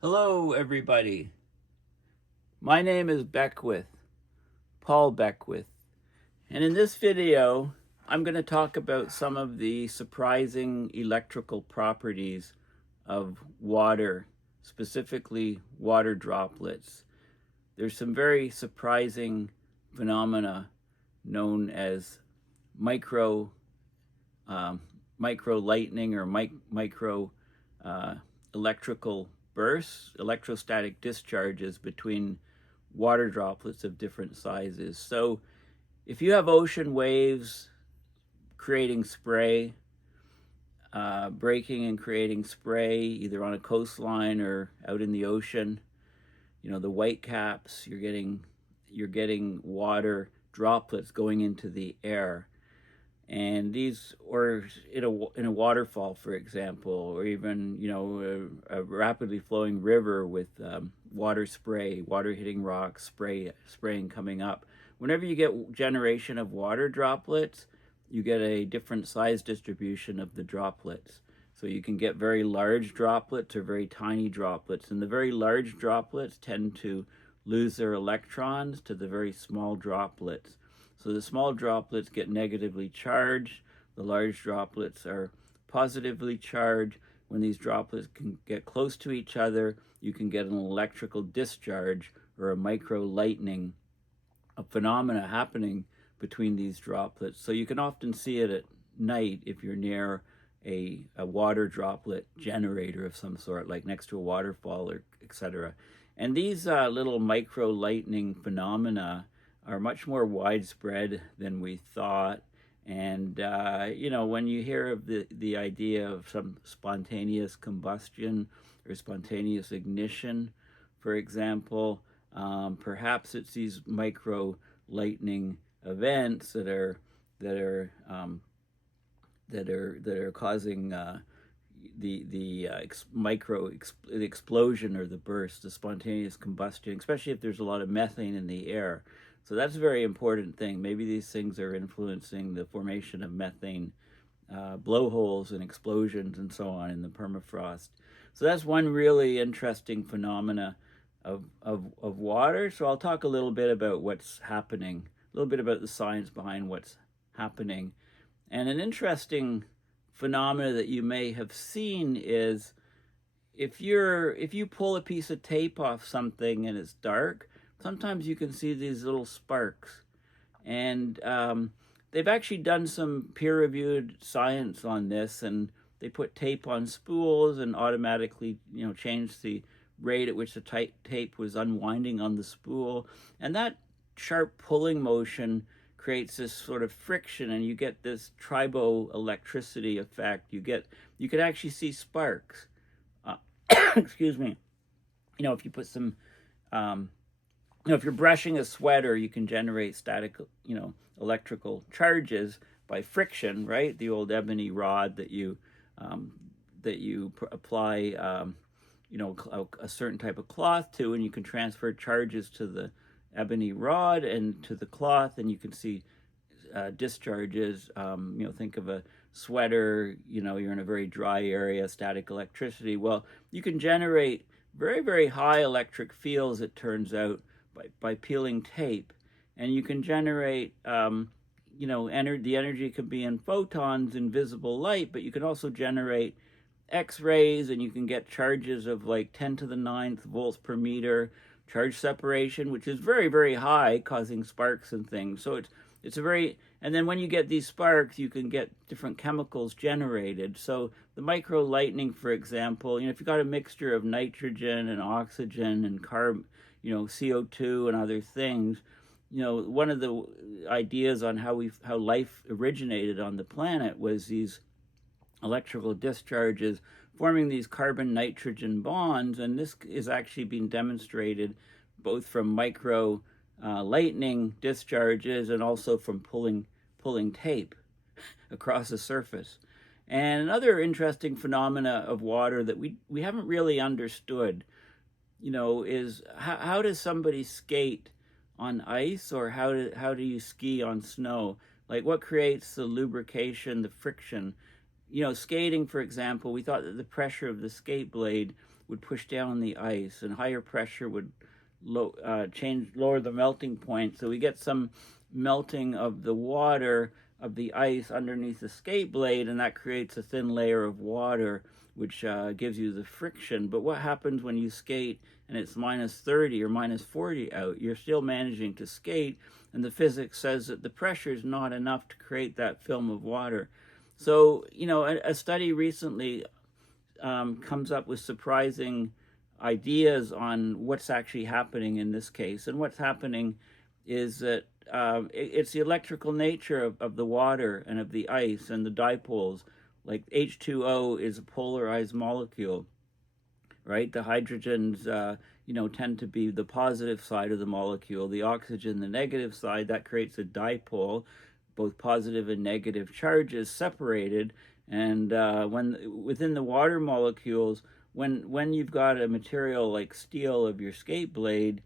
Hello, everybody. My name is Paul Beckwith, and in this video, I'm going to talk about some of the surprising electrical properties of water, specifically water droplets. There's some very surprising phenomena known as micro microlightning or micro electrical bursts, electrostatic discharges between water droplets of different sizes. So if you have ocean waves creating spray, breaking and creating spray either on a coastline or out in the ocean, the white caps, you're getting water droplets going into the air. And these, or in a waterfall, for example, or even a rapidly flowing river with water spray, water hitting rocks, spraying coming up. Whenever you get generation of water droplets, you get a different size distribution of the droplets. So you can get very large droplets or very tiny droplets, and the very large droplets tend to lose their electrons to the very small droplets. So the small droplets get negatively charged. The large droplets are positively charged. When these droplets can get close to each other, you can get an electrical discharge or a microlightning, a phenomena happening between these droplets. So you can often see it at night if you're near a water droplet generator of some sort, like next to a waterfall or etc. And these little microlightning phenomena are much more widespread than we thought. And, when you hear of the idea of some spontaneous combustion or spontaneous ignition, for example, perhaps it's these micro lightning events that are causing the explosion or the burst, the spontaneous combustion, especially if there's a lot of methane in the air. So that's a very important thing. Maybe these things are influencing the formation of methane blowholes and explosions and so on in the permafrost. So that's one really interesting phenomena of water. So I'll talk a little bit about what's happening, a little bit about the science behind what's happening. And an interesting phenomena that you may have seen is if you pull a piece of tape off something and it's dark, sometimes you can see these little sparks. And they've actually done some peer-reviewed science on this, and they put tape on spools and automatically change the rate at which the tape was unwinding on the spool. And that sharp pulling motion creates this sort of friction, and you get this triboelectricity effect. You could actually see sparks. Excuse me. If you put some if you're brushing a sweater, you can generate static, electrical charges by friction, right? The old ebony rod that you apply, a certain type of cloth to, and you can transfer charges to the ebony rod and to the cloth, and you can see discharges. Think of a sweater. You're in a very dry area, static electricity. Well, you can generate very, very high electric fields, it turns out, by peeling tape. And you can generate, the energy can be in photons in visible light, but you can also generate X-rays, and you can get charges of like 10 to the 9th volts per meter, charge separation, which is very, very high, causing sparks and things. So it's a very, and then when you get these sparks, you can get different chemicals generated. So the micro lightning, for example, if you've got a mixture of nitrogen and oxygen and CO2 and other things, one of the ideas on how life originated on the planet was these electrical discharges forming these carbon-nitrogen bonds, and this is actually being demonstrated both from micro lightning discharges and also from pulling tape across the surface. And another interesting phenomena of water that we haven't really understood, is how does somebody skate on ice, or how do you ski on snow? Like, what creates the lubrication, the friction? Skating, for example, we thought that the pressure of the skate blade would push down the ice, and higher pressure would lower the melting point. So we get some melting of the water, of the ice underneath the skate blade, and that creates a thin layer of water, which gives you the friction. But what happens when you skate and it's minus 30 or minus 40 out? You're still managing to skate, and the physics says that the pressure is not enough to create that film of water. So, you know, a study recently comes up with surprising ideas on what's actually happening in this case. And what's happening is that it's the electrical nature of the water and of the ice and the dipoles. Like H2O is a polarized molecule, right? The hydrogens, you know, tend to be the positive side of the molecule. The oxygen, the negative side, that creates a dipole, both positive and negative charges separated. And when within the water molecules, when you've got a material like steel of your skate blade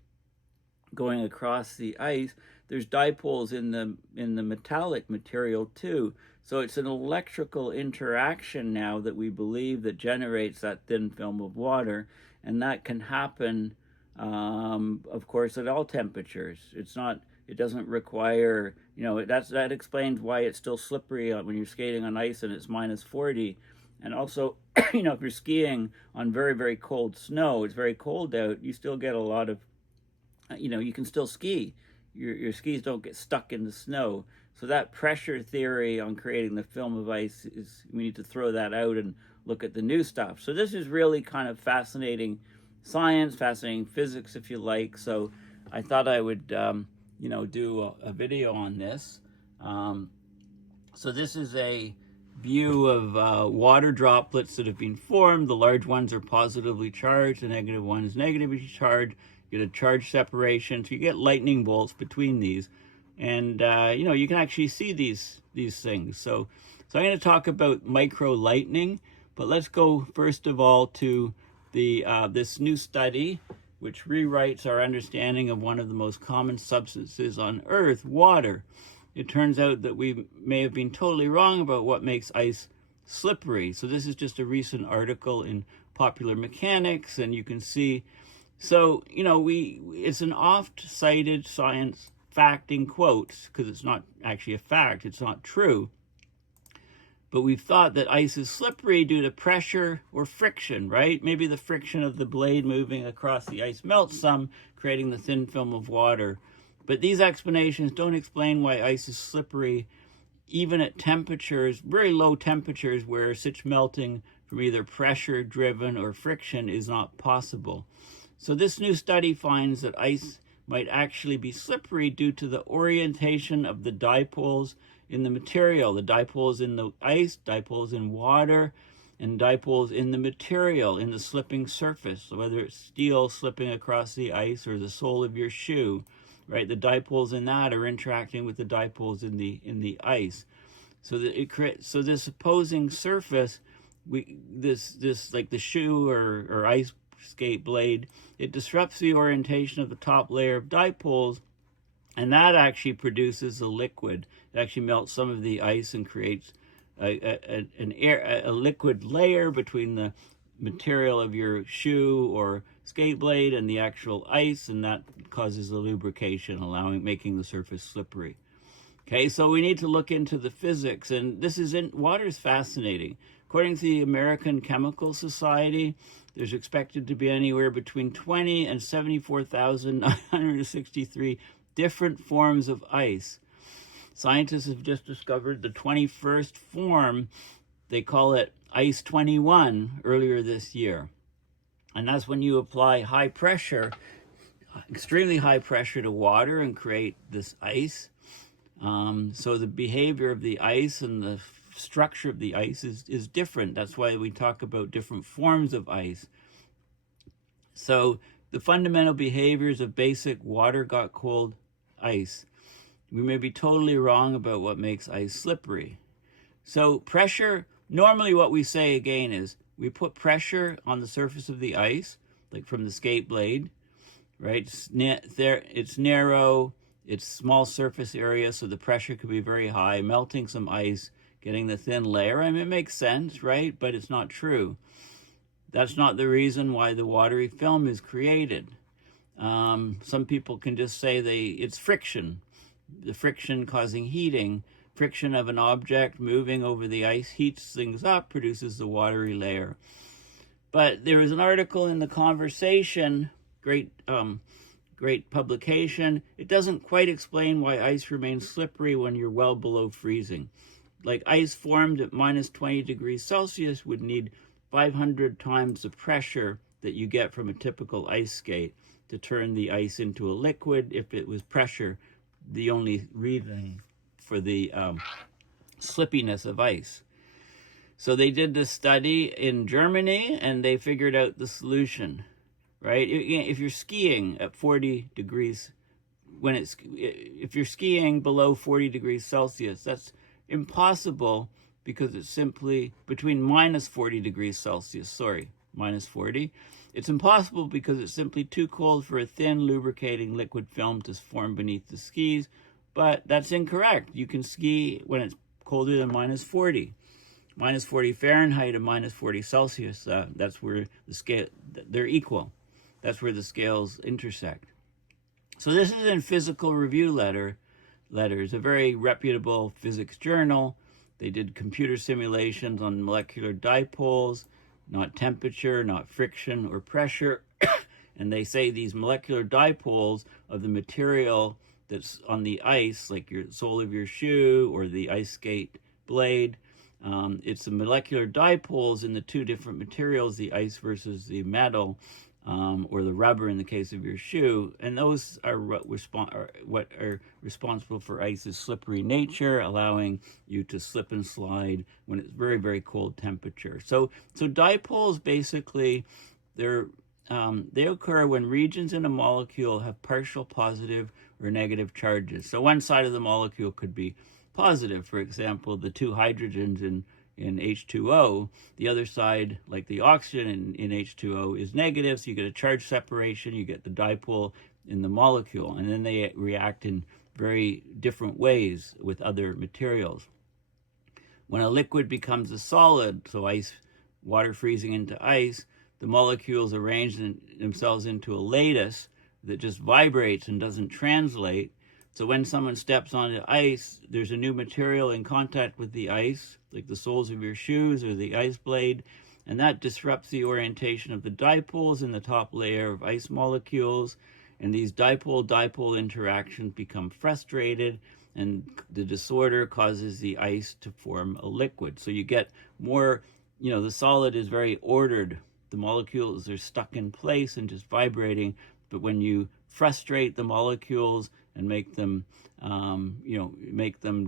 going across the ice, there's dipoles in the metallic material too. So it's an electrical interaction now that we believe that generates that thin film of water, and that can happen, of course, at all temperatures. It doesn't require, you know, that explains why it's still slippery when you're skating on ice and it's minus 40. And also, you know, if you're skiing on very, very cold snow, it's very cold out, you still get a lot of, you know, you can still ski. Your skis don't get stuck in the snow. So that pressure theory on creating the film of ice we need to throw that out and look at the new stuff. So this is really kind of fascinating science, fascinating physics, if you like. So I thought I would, you know, do a video on this. So this is a view of water droplets that have been formed. The large ones are positively charged, the negative one is negatively charged. You get a charge separation, so you get lightning bolts between these. And, you know, you can actually see these things. So I'm going to talk about microlightning, but let's go first of all to this new study, which rewrites our understanding of one of the most common substances on Earth, water. It turns out that we may have been totally wrong about what makes ice slippery. So this is just a recent article in Popular Mechanics, and you can see. So, you know, it's an oft-cited science fact in quotes, because it's not actually a fact, it's not true. But we've thought that ice is slippery due to pressure or friction, right? Maybe the friction of the blade moving across the ice melts some, creating the thin film of water. But these explanations don't explain why ice is slippery, even at temperatures, very low temperatures, where such melting from either pressure-driven or friction is not possible. So this new study finds that ice might actually be slippery due to the orientation of the dipoles in the material. The dipoles in the ice, dipoles in water, and dipoles in the material, in the slipping surface. So whether it's steel slipping across the ice or the sole of your shoe, right? The dipoles in that are interacting with the dipoles in the ice. So that it creates, so this opposing surface, this like the shoe or ice skate blade, it disrupts the orientation of the top layer of dipoles, and that actually produces a liquid. It actually melts some of the ice and creates a liquid layer between the material of your shoe or skate blade and the actual ice, and that causes a lubrication, making the surface slippery. Okay, so we need to look into the physics, and water is fascinating. According to the American Chemical Society, there's expected to be anywhere between 20 and 74,963 different forms of ice. Scientists have just discovered the 21st form. They call it Ice 21 earlier this year. And that's when you apply high pressure, extremely high pressure to water and create this ice. So the behavior of the ice and the structure of the ice is different. That's why we talk about different forms of ice. So the fundamental behaviors of basic water got cold ice. We may be totally wrong about what makes ice slippery. So pressure, normally what we say again is we put pressure on the surface of the ice, like from the skate blade, right? It's narrow, it's small surface area, so the pressure could be very high, melting some ice, getting the thin layer. I mean, it makes sense, right? But it's not true. That's not the reason why the watery film is created. Some people can just say it's friction, the friction causing heating. Friction of an object moving over the ice heats things up, produces the watery layer. But there was an article in The Conversation, great publication. It doesn't quite explain why ice remains slippery when you're well below freezing. Like ice formed at minus 20 degrees Celsius would need 500 times the pressure that you get from a typical ice skate to turn the ice into a liquid if it was pressure the only reason for the slippiness of ice. So they did this study in Germany and they figured out the solution, right? If you're skiing at 40 degrees, if you're skiing below 40 degrees Celsius, that's impossible because it's simply between minus 40 degrees Celsius, minus 40. It's impossible because it's simply too cold for a thin lubricating liquid film to form beneath the skis, but that's incorrect. You can ski when it's colder than minus 40. Minus 40 Fahrenheit and minus 40 Celsius, that's where the scale, they're equal. That's where the scales intersect. So this is in Physical Review Letters, a very reputable physics journal. They did computer simulations on molecular dipoles, not temperature, not friction or pressure. And they say these molecular dipoles of the material that's on the ice, like your sole of your shoe or the ice skate blade, it's the molecular dipoles in the two different materials, the ice versus the metal, or the rubber in the case of your shoe, and those are what are responsible for ice's slippery nature, allowing you to slip and slide when it's very, very cold temperature. So dipoles basically, they occur when regions in a molecule have partial positive or negative charges. So one side of the molecule could be positive, for example, the two hydrogens in H2O. The other side, like the oxygen in H2O, is negative, so you get a charge separation, you get the dipole in the molecule, and then they react in very different ways with other materials. When a liquid becomes a solid, so water freezing into ice, the molecules arrange themselves into a lattice that just vibrates and doesn't translate. So when someone steps onto ice, there's a new material in contact with the ice, like the soles of your shoes or the ice blade, and that disrupts the orientation of the dipoles in the top layer of ice molecules, and these dipole-dipole interactions become frustrated, and the disorder causes the ice to form a liquid. So you get more, the solid is very ordered. The molecules are stuck in place and just vibrating, but when you frustrate the molecules and make them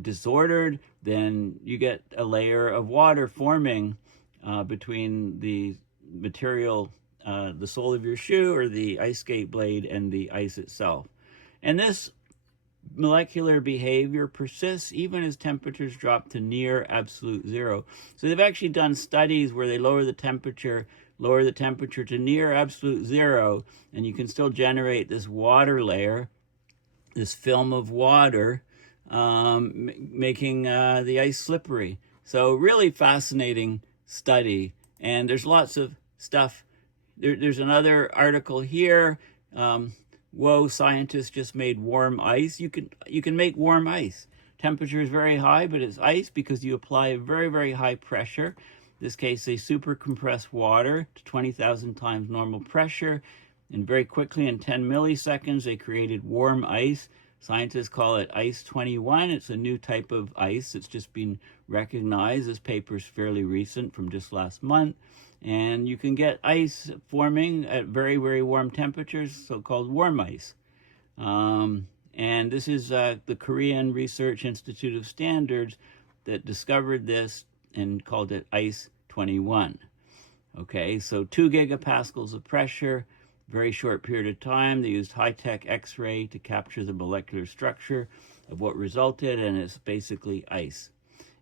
disordered, then you get a layer of water forming between the material, the sole of your shoe or the ice skate blade, and the ice itself. And this molecular behavior persists even as temperatures drop to near absolute zero. So they've actually done studies where they lower the temperature to near absolute zero, and you can still generate this water layer, this film of water, making the ice slippery. So really fascinating study, and there's lots of stuff. There's another article here. Woah, scientists just made warm ice. You can make warm ice. Temperature is very high, but it's ice because you apply a very, very high pressure. In this case, they super compress water to 20,000 times normal pressure, and very quickly, in 10 milliseconds, they created warm ice. Scientists call it Ice XXI. It's a new type of ice. It's just been recognized. This paper is fairly recent, from just last month. And you can get ice forming at very, very warm temperatures, so-called warm ice. And this is the Korean Research Institute of Standards that discovered this and called it Ice XXI. Okay, so 2 gigapascals of pressure, very short period of time. They used high-tech X-ray to capture the molecular structure of what resulted, and it's basically ice.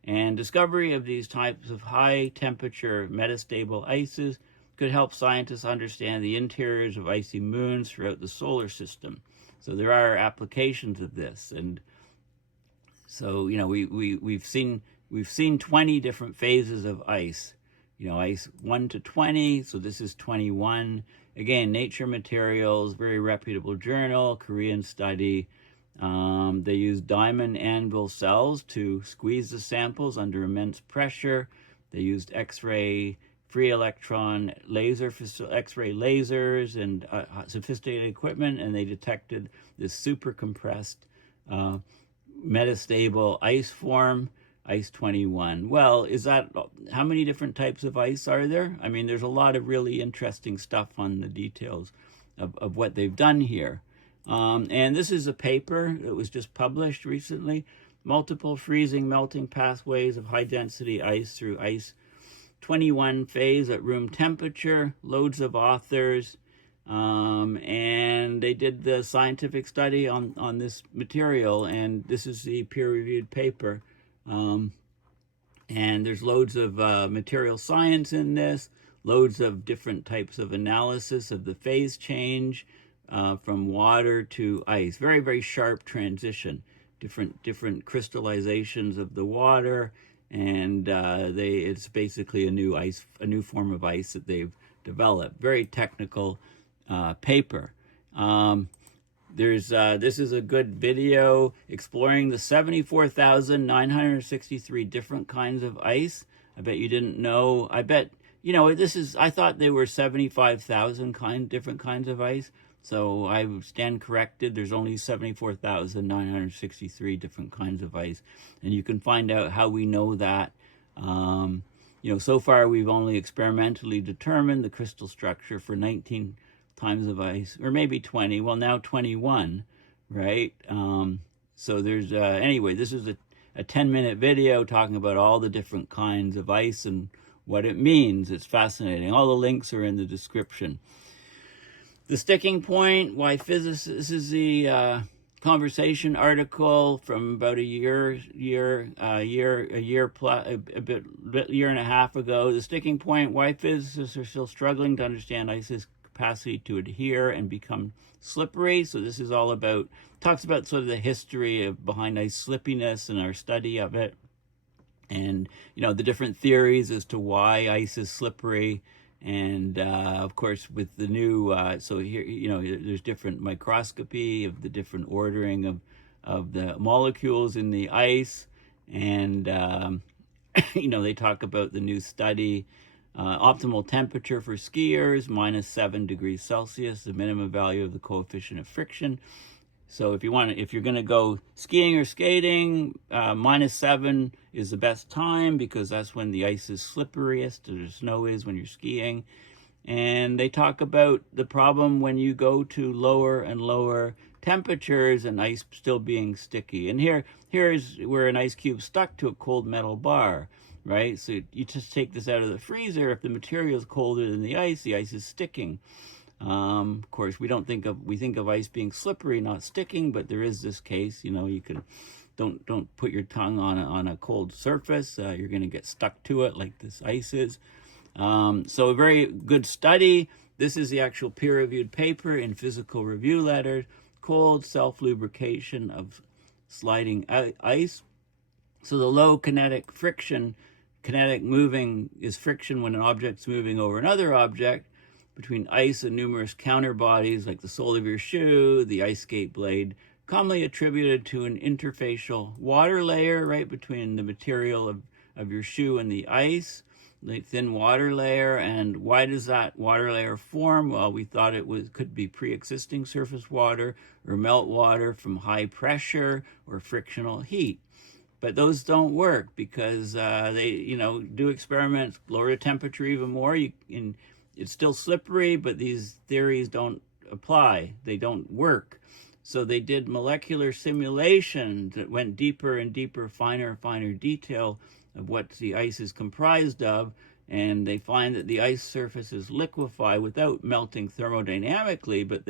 And discovery of these types of high-temperature metastable ices could help scientists understand the interiors of icy moons throughout the solar system. So there are applications of this, and so we've seen 20 different phases of ice. ice 1 to 20, so this is 21. Again, Nature Materials, very reputable journal, Korean study. They use diamond anvil cells to squeeze the samples under immense pressure. They used X-ray, free electron laser, X-ray lasers, and sophisticated equipment, and they detected this super compressed metastable ice form, Ice 21. Well, how many different types of ice are there? I mean, there's a lot of really interesting stuff on the details of what they've done here. And this is a paper that was just published recently, multiple freezing melting pathways of high density ice through Ice 21 phase at room temperature, loads of authors, and they did the scientific study on this material, and this is the peer-reviewed paper. And there's loads of material science in this, loads of different types of analysis of the phase change from water to ice. Very, very sharp transition, different crystallizations of the water, and it's basically a new form of ice that they've developed. Very technical paper. This is a good video exploring the 74,963 different kinds of ice. I bet you didn't know. I bet, I thought there were 75,000 different kinds of ice. So I stand corrected. There's only 74,963 different kinds of ice. And you can find out how we know that. So far we've only experimentally determined the crystal structure for 19 times of ice, or maybe 20, well now 21, right? So there's, anyway, this is a 10-minute video talking about all the different kinds of ice and what it means. It's fascinating. All the links are in the description. The sticking point, why physicists, this is the conversation article from about a year and a half ago. The sticking point, why physicists are still struggling to understand ice's capacity to adhere and become slippery. So this is all about, talks about sort of the history behind ice slippiness and our study of it. And, the different theories as to why ice is slippery. And, of course, with the new, so here, there's different microscopy of the different ordering of the molecules in the ice. And, they talk about the new study, optimal temperature for skiers, -7 degrees Celsius, the minimum value of the coefficient of friction. So if you're going to go skiing or skating, -7 is the best time because that's when the ice is slipperiest, or the snow is when you're skiing. And they talk about the problem when you go to lower and lower temperatures and ice still being sticky. And here is where an ice cube stuck to a cold metal bar, right? So you just take this out of the freezer. If the material is colder than the ice is sticking. Of course, we think of ice being slippery, not sticking, but there is this case. You can don't put your tongue on a cold surface. You're going to get stuck to it like this ice is. So a very good study. This is the actual peer-reviewed paper in Physical Review Letters. Cold self-lubrication of sliding ice. So the low kinetic friction, kinetic moving is friction when an object's moving over another object, between ice and numerous counterbodies like the sole of your shoe, the ice skate blade, commonly attributed to an interfacial water layer right between the material of your shoe and the ice, the thin water layer. And why does that water layer form? Well, we thought could be pre-existing surface water or melt water from high pressure or frictional heat. But those don't work because they, do experiments, lower the temperature even more. It's still slippery, but these theories don't apply. They don't work. So they did molecular simulations that went deeper and deeper, finer and finer detail of what the ice is comprised of. And they find that the ice surfaces liquefy without melting thermodynamically, but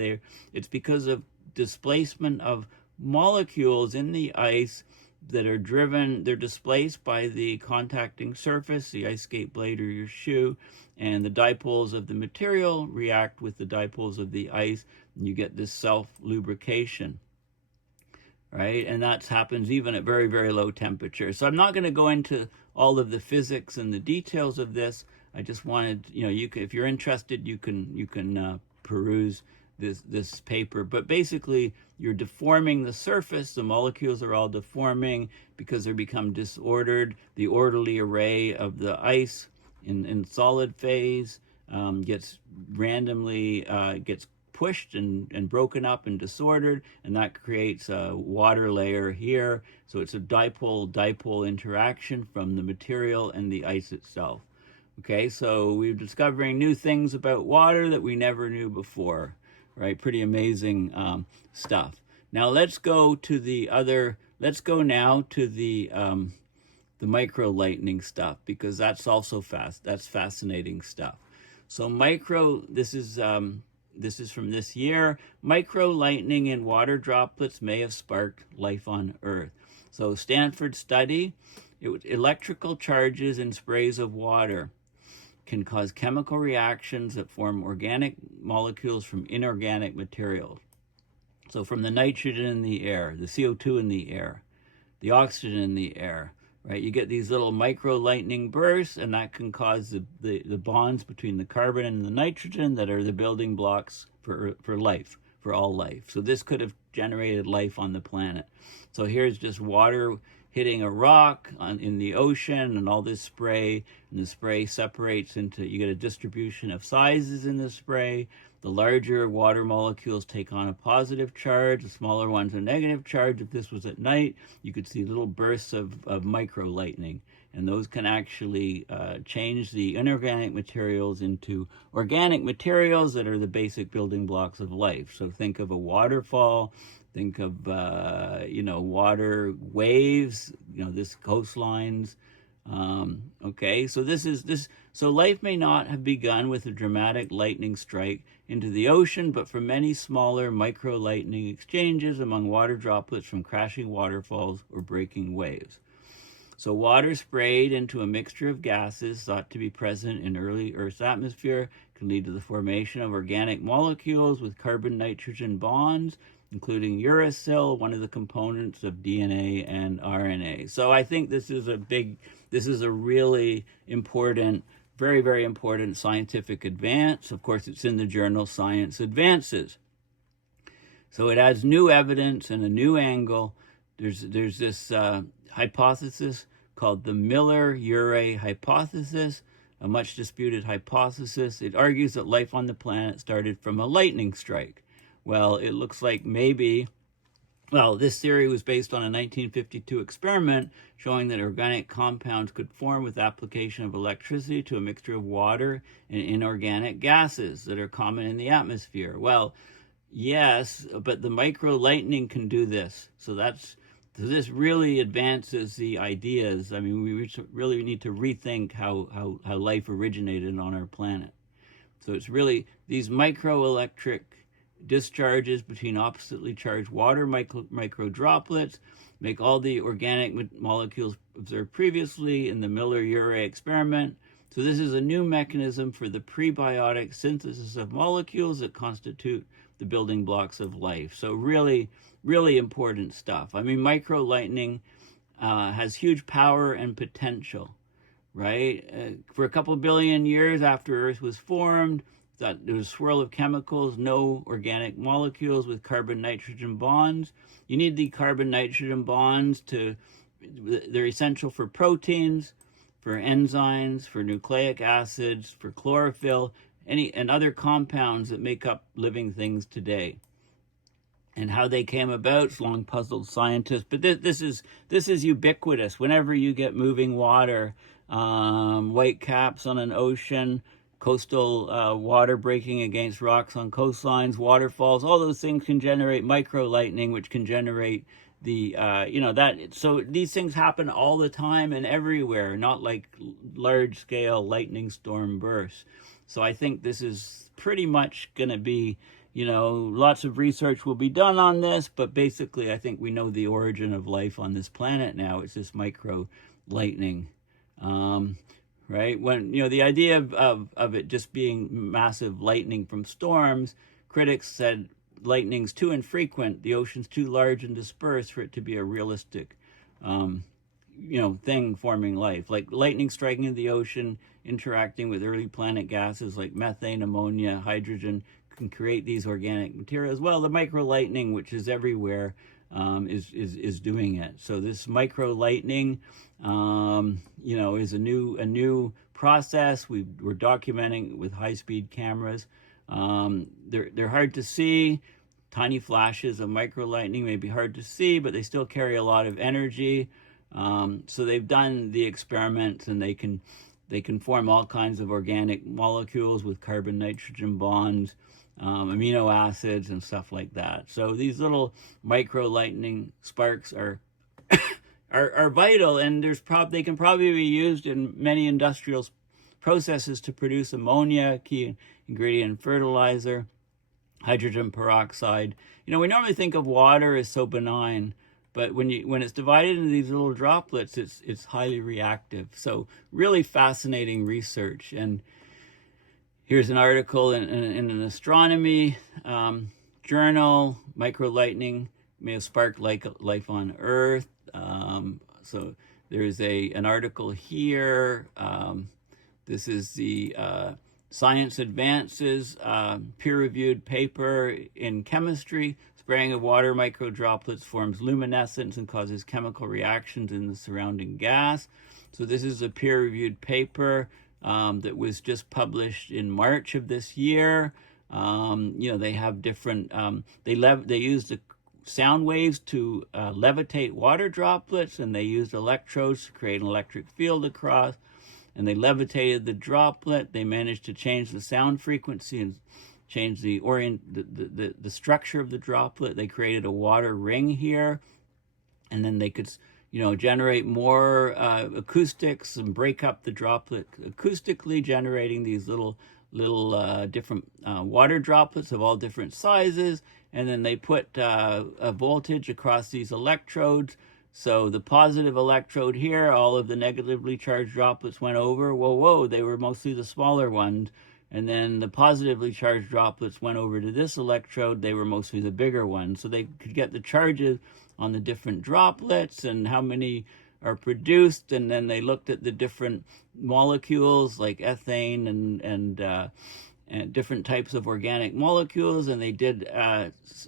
it's because of displacement of molecules in the ice that are they're displaced by the contacting surface, the ice skate blade or your shoe, and the dipoles of the material react with the dipoles of the ice, and you get this self-lubrication, right? And that happens even at very, very low temperatures. So I'm not going to go into all of the physics and the details of this. I just wanted, you can, if you're interested, you can peruse this paper. But basically, you're deforming the surface. The molecules are all deforming because they become disordered. The orderly array of the ice in solid phase gets randomly gets pushed and broken up and disordered, and that creates a water layer here. So it's a dipole interaction from the material and the ice itself. Okay, so we're discovering new things about water that we never knew before, right? Pretty amazing stuff. Now let's go to the microlightning stuff, because that's also that's fascinating stuff. So this is from this year. Microlightning in water droplets may have sparked life on Earth. So Stanford study, electrical charges in sprays of water can cause chemical reactions that form organic molecules from inorganic materials. So from the nitrogen in the air, the CO2 in the air, the oxygen in the air, right? You get these little microlightning bursts, and that can cause the bonds between the carbon and the nitrogen that are the building blocks for life, for all life. So this could have generated life on the planet. So here's just water hitting a rock in the ocean, and all this spray, and the spray separates into, you get a distribution of sizes in the spray. The larger water molecules take on a positive charge, the smaller ones a negative charge. If this was at night, you could see little bursts of microlightning, and those can actually change the inorganic materials into organic materials that are the basic building blocks of life. So think of a waterfall, think of water waves, this coastlines. Okay, so so life may not have begun with a dramatic lightning strike into the ocean, but from many smaller micro-lightning exchanges among water droplets from crashing waterfalls or breaking waves. So water sprayed into a mixture of gases thought to be present in early Earth's atmosphere can lead to the formation of organic molecules with carbon-nitrogen bonds, including uracil, one of the components of DNA and RNA. So I think this is a really important, very, very important scientific advance. Of course, it's in the journal Science Advances. So it adds new evidence and a new angle. There's this hypothesis called the Miller-Urey hypothesis, a much disputed hypothesis. It argues that life on the planet started from a lightning strike. Well, it looks like this theory was based on a 1952 experiment showing that organic compounds could form with application of electricity to a mixture of water and inorganic gases that are common in the atmosphere. Well, yes, but the microlightning can do this. So this really advances the ideas. I mean, we really need to rethink how life originated on our planet. So it's really these microelectric discharges between oppositely charged water micro droplets make all the organic molecules observed previously in the Miller-Urey experiment. So this is a new mechanism for the prebiotic synthesis of molecules that constitute the building blocks of life. So really, really important stuff. I mean, microlightning has huge power and potential, right? For a couple billion years after Earth was formed, that there was a swirl of chemicals, no organic molecules with carbon-nitrogen bonds. You need the carbon-nitrogen bonds they're essential for proteins, for enzymes, for nucleic acids, for chlorophyll, and other compounds that make up living things today. And how they came about has long puzzled scientists. But this is ubiquitous. Whenever you get moving water, white caps on an ocean, coastal water breaking against rocks on coastlines, waterfalls, all those things can generate microlightning, which can generate so these things happen all the time and everywhere, not like large scale lightning storm bursts. So I think this is pretty much going to be, lots of research will be done on this, but basically I think we know the origin of life on this planet now. It's this microlightning. Right? When, the idea of it just being massive lightning from storms, critics said lightning's too infrequent, the ocean's too large and dispersed for it to be a realistic, thing forming life. Like lightning striking in the ocean interacting with early planet gases like methane, ammonia, hydrogen, can create these organic materials. Well, the microlightning, which is everywhere, is doing it. So this microlightning, is a new process. We're documenting with high-speed cameras. They're hard to see. Tiny flashes of microlightning may be hard to see, but they still carry a lot of energy. So they've done the experiments, and they can form all kinds of organic molecules with carbon-nitrogen bonds, amino acids, and stuff like that. So these little microlightning sparks are are vital, and they can probably be used in many industrial processes to produce ammonia, key ingredient in fertilizer, hydrogen peroxide. We normally think of water as so benign, but when it's divided into these little droplets, it's highly reactive. So really fascinating research. And here's an article in an astronomy journal. Microlightning may have sparked life on Earth. So there's an article here. This is the Science Advances peer-reviewed paper in chemistry. Spraying of water microdroplets forms luminescence and causes chemical reactions in the surrounding gas. So this is a peer-reviewed paper that was just published in March of this year. They have different, they use the sound waves to levitate water droplets, and they used electrodes to create an electric field across, and they levitated the droplet. They managed to change the sound frequency and change the structure of the droplet. They created a water ring here, and then they could generate more acoustics and break up the droplet acoustically, generating these little different water droplets of all different sizes. And then they put a voltage across these electrodes. So the positive electrode here, all of the negatively charged droplets went over. Whoa, they were mostly the smaller ones. And then the positively charged droplets went over to this electrode. They were mostly the bigger ones. So they could get the charges on the different droplets and how many are produced. And then they looked at the different molecules like ethane and different types of organic molecules, and they did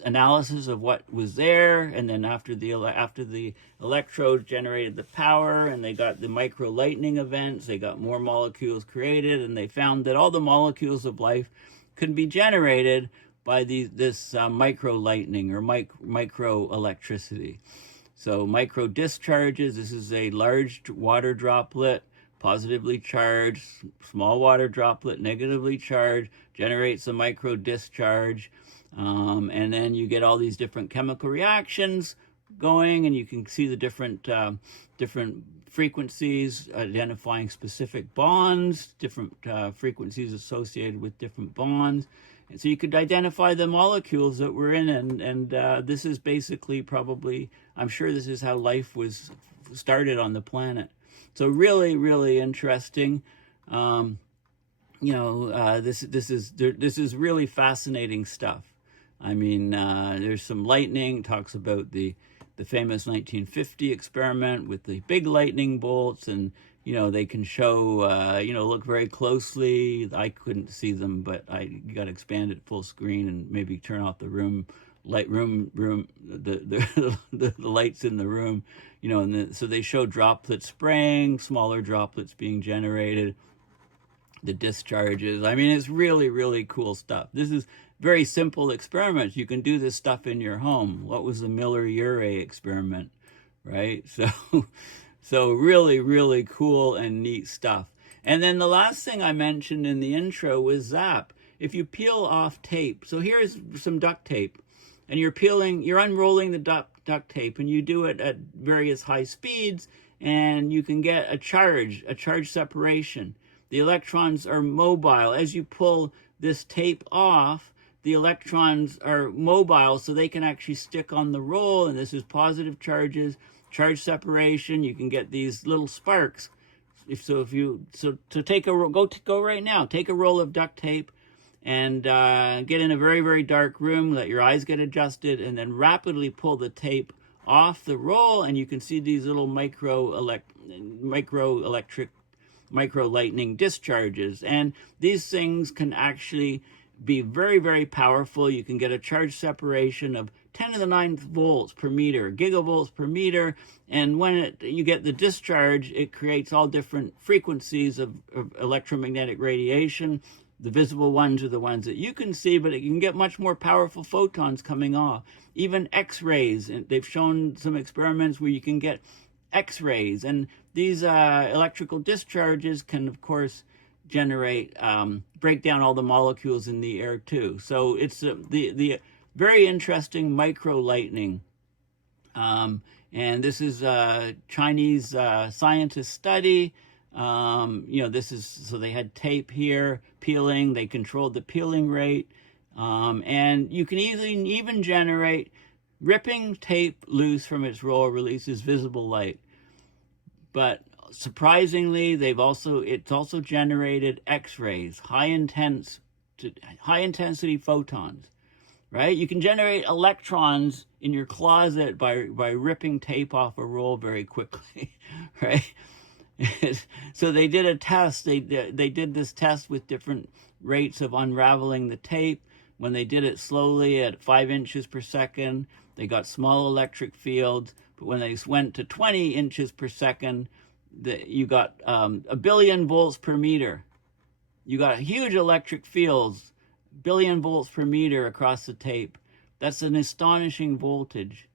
analysis of what was there. And then after the electrodes generated the power, and they got the microlightning events, they got more molecules created, and they found that all the molecules of life could be generated by this microlightning or microelectricity. So micro discharges. This is a large water droplet, positively charged, small water droplet, negatively charged, generates a micro discharge, and then you get all these different chemical reactions going, and you can see the different frequencies identifying specific bonds, different frequencies associated with different bonds. And so you could identify the molecules that were in, and this is basically probably, I'm sure this is how life was started on the planet. So really, really interesting. This is really fascinating stuff. I mean, there's some lightning. Talks about the famous 1950 experiment with the big lightning bolts, and they can show, look very closely. I couldn't see them, but I got expanded full screen and maybe turn off the the lights in the room, so they show droplets spraying, smaller droplets being generated, the discharges. I mean, it's really, really cool stuff. This is very simple experiments. You can do this stuff in your home. What was the Miller-Urey experiment, right? So really, really cool and neat stuff. And then the last thing I mentioned in the intro was Zap. If you peel off tape, so here's some duct tape, and you're unrolling the duct tape, and you do it at various high speeds, and you can get a charge separation. The electrons are mobile. As you pull this tape off, the electrons are mobile, so they can actually stick on the roll, and this is positive charges, charge separation. You can get these little sparks. Take a roll of duct tape, and get in a very, very dark room, let your eyes get adjusted, and then rapidly pull the tape off the roll, and you can see these little microelectric microlightning discharges. And these things can actually be very, very powerful. You can get a charge separation of 10 to the 9th volts per meter, gigavolts per meter. And when you get the discharge, it creates all different frequencies of electromagnetic radiation. The visible ones are the ones that you can see, but you can get much more powerful photons coming off. Even X-rays, and they've shown some experiments where you can get X-rays. And these electrical discharges can, of course, generate, break down all the molecules in the air too. So it's the very interesting microlightning. And this is a Chinese scientist study. This is, so they had tape here, peeling, they controlled the peeling rate. And you can even generate, ripping tape loose from its roll releases visible light. But surprisingly, it's also generated X-rays, high intensity photons, right? You can generate electrons in your closet by ripping tape off a roll very quickly, right? So they did a test. They did this test with different rates of unraveling the tape. When they did it slowly at 5 inches per second, they got small electric fields. But when they went to 20 inches per second, you got 1 billion volts per meter. You got huge electric fields, 1 billion volts per meter across the tape. That's an astonishing voltage.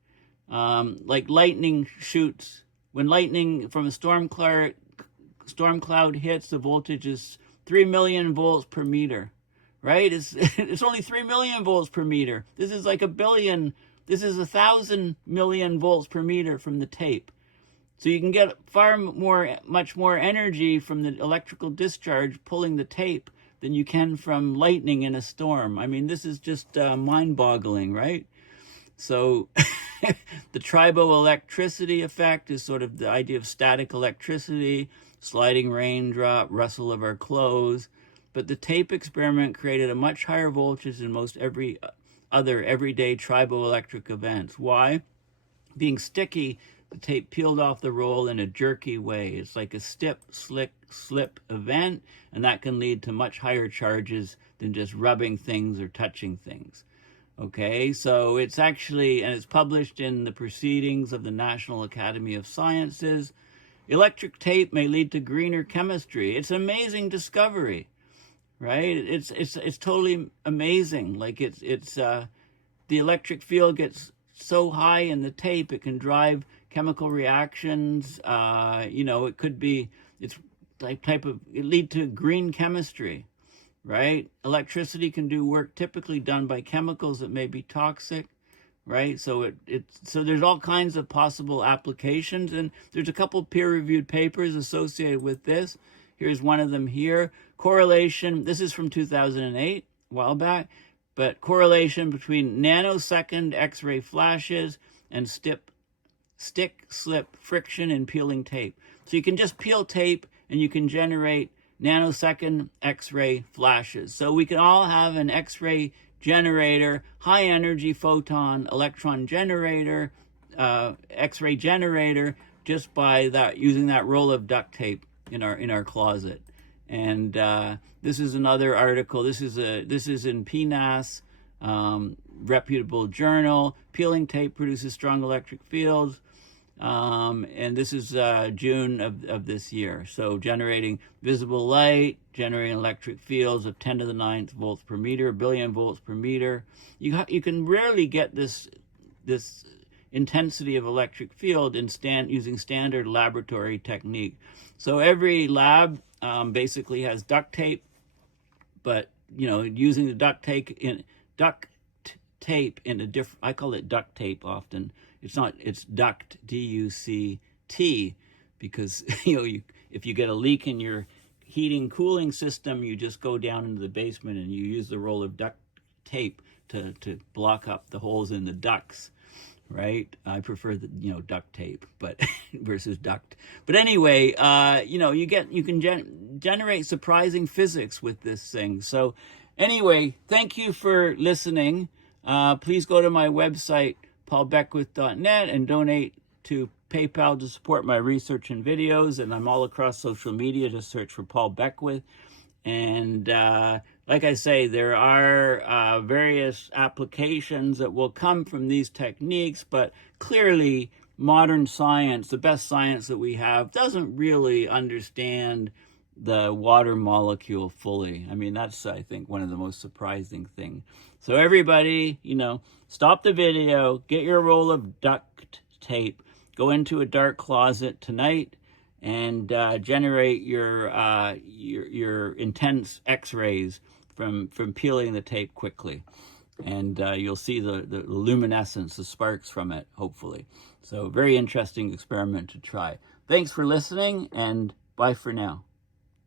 Like lightning shoots. When lightning from a storm cloud hits, the voltage is 3 million volts per meter, right? It's only 3 million volts per meter. This is like 1 billion. This is 1,000 million volts per meter from the tape. So you can get much more energy from the electrical discharge pulling the tape than you can from lightning in a storm. I mean, this is just mind-boggling, right? So the triboelectricity effect is sort of the idea of static electricity, sliding raindrop, rustle of our clothes. But the tape experiment created a much higher voltage than most other everyday triboelectric events. Why? Being sticky, the tape peeled off the roll in a jerky way. It's like a slip event, and that can lead to much higher charges than just rubbing things or touching things. Okay, so it's actually, and it's published in the Proceedings of the National Academy of Sciences. Electric tape may lead to greener chemistry. It's an amazing discovery, right? It's totally amazing. Like the electric field gets so high in the tape, it can drive chemical reactions. It could be, it lead to green chemistry. Right? Electricity can do work typically done by chemicals that may be toxic, right? So so there's all kinds of possible applications, and there's a couple peer-reviewed papers associated with this. Here's one of them here. Correlation, this is from 2008, a while back, but correlation between nanosecond X-ray flashes and stick-slip friction in peeling tape. So you can just peel tape and you can generate nanosecond X-ray flashes. So we can all have an X-ray generator, high energy photon electron generator, X-ray generator, just by using that roll of duct tape in our closet. And this is another article. This is in PNAS, reputable journal. Peeling tape produces strong electric fields. And this is June of this year. So generating visible light, generating electric fields of 10 to the 9th volts per meter, 1 billion volts per meter. You can rarely get this intensity of electric field using standard laboratory technique. So every lab basically has duct tape, but using the duct tape in a different, I call it duct tape often. It's duct, D-U-C-T, because if you get a leak in your heating cooling system, you just go down into the basement and you use the roll of duct tape to block up the holes in the ducts, right? I prefer the duct tape, but versus duct. But anyway, you can generate surprising physics with this thing. So anyway, thank you for listening. Please go to my website, paulbeckwith.net, and donate to PayPal to support my research and videos, and I'm all across social media. Just search for Paul Beckwith. And like I say, there are various applications that will come from these techniques, but clearly modern science, the best science that we have, doesn't really understand the water molecule fully. I mean, that's, I think, one of the most surprising things. So everybody, stop the video, get your roll of duct tape, go into a dark closet tonight, and generate your intense X-rays from peeling the tape quickly. And you'll see the luminescence, the sparks from it, hopefully. So very interesting experiment to try. Thanks for listening, and bye for now.